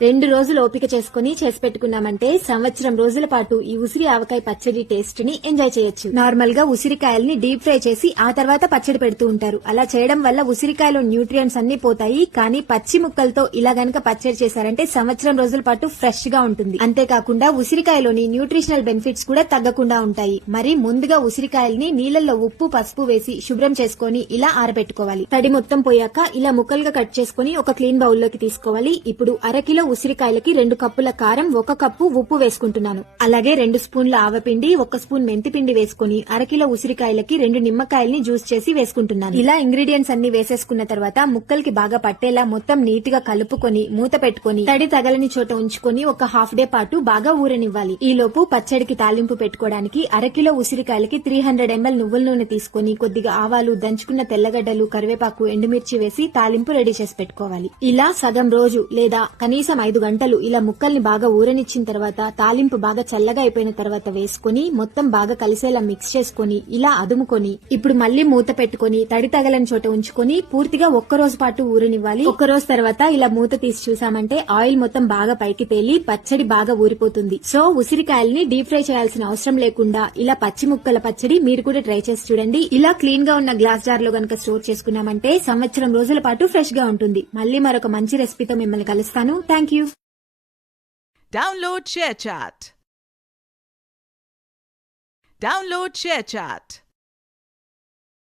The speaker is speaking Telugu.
2 రోజులు ఓపిక చేసుకుని చేసి పెట్టుకున్నామంటే సంవత్సరం రోజుల పాటు ఈ ఉసిరి ఆవకాయ పచ్చడి టేస్ట్ ని ఎంజాయ్ చేయొచ్చు. నార్మల్ గా ఉసిరికాయల్ని డీప్ ఫ్రై చేసి ఆ తర్వాత పచ్చడి పెడుతూ ఉంటారు. అలా చేయడం వల్ల ఉసిరికాయలో న్యూట్రియంట్స్ అన్ని పోతాయి. కానీ పచ్చి ముక్కలతో ఇలా గనక పచ్చడి చేశారంటే సంవత్సరం రోజుల పాటు ఫ్రెష్ గా ఉంటుంది. అంతేకాకుండా ఉసిరికాయలోని న్యూట్రిషనల్ బెనిఫిట్స్ కూడా తగ్గకుండా ఉంటాయి. మరి ముందుగా ఉసిరికాయల్ని నీళ్లలో ఉప్పు పసుపు వేసి శుభ్రం చేసుకుని ఇలా ఆరబెట్టుకోవాలి. తడి మొత్తం పోయాక ఇలా ముక్కలుగా కట్ చేసుకుని ఒక క్లీన్ బౌల్ లోకి తీసుకోవాలి. ఇప్పుడు అరకిలో ఉసిరికాయలకి 2 కప్పుల కారం, 1 కప్పు ఉప్పు వేసుకుంటున్నాను. అలాగే 2 స్పూన్ల ఆవపిండి, 1 స్పూన్ మెంతిపిండి వేసుకుని అరకిలో ఉసిరికాయలకి 2 నిమ్మకాయల్ని జ్యూస్ చేసి వేసుకుంటున్నాను. ఇలా ఇంగ్రీడియంట్స్ అన్ని వేసేసుకున్న తర్వాత ముక్కలకి బాగా పట్టేలా మొత్తం నీట్ గా కలుపుకొని మూత పెట్టుకుని తడి తగలని చోట ఉంచుకొని ఒక హాఫ్ డే పాటు బాగా ఊరనివ్వాలి. ఈ లోపు పచ్చడికి తాలింపు పెట్టుకోవడానికి అరకిలో ఉసిరికాయలకి 300 ml నువ్వుల నూనె తీసుకుని కొద్దిగా ఆవాలు, దంచుకున్న తెల్లగడ్డలు, కరివేపాకు, ఎండుమిర్చి వేసి తాలింపు రెడీ చేసి పెట్టుకోవాలి. ఇలా సగం రోజు లేదా కనీసం 5 గంటలు ఇలా ముక్కల్ని బాగా ఊరనిచ్చిన తర్వాత తాలింపు బాగా చల్లగా అయిపోయిన తర్వాత వేసుకుని మొత్తం బాగా కలిసేలా మిక్స్ చేసుకుని ఇలా అదుముకొని ఇప్పుడు మళ్లీ మూత పెట్టుకుని తడి తగలని చోట ఉంచుకొని పూర్తిగా 1 రోజు పాటు ఊరనివ్వాలి. 1 రోజు తర్వాత ఇలా మూత తీసి చూసామంటే ఆయిల్ మొత్తం బాగా పైకి తేలి పచ్చడి బాగా ఊరిపోతుంది. సో ఉసిరికాయల్ని డీప్ ఫ్రై చేయాల్సిన అవసరం లేకుండా ఇలా పచ్చి ముక్కల పచ్చడి మీరు కూడా ట్రై చేసి చూడండి. ఇలా క్లీన్ గా ఉన్న గ్లాస్ జార్ లో గనక స్టోర్ చేసుకున్నామంటే సంవత్సరం రోజుల పాటు ఫ్రెష్ గా ఉంటుంది. మళ్లీ మరొక మంచి రెసిపీతో మిమ్మల్ని కలుస్తాను. Thank you. Download ShareChat.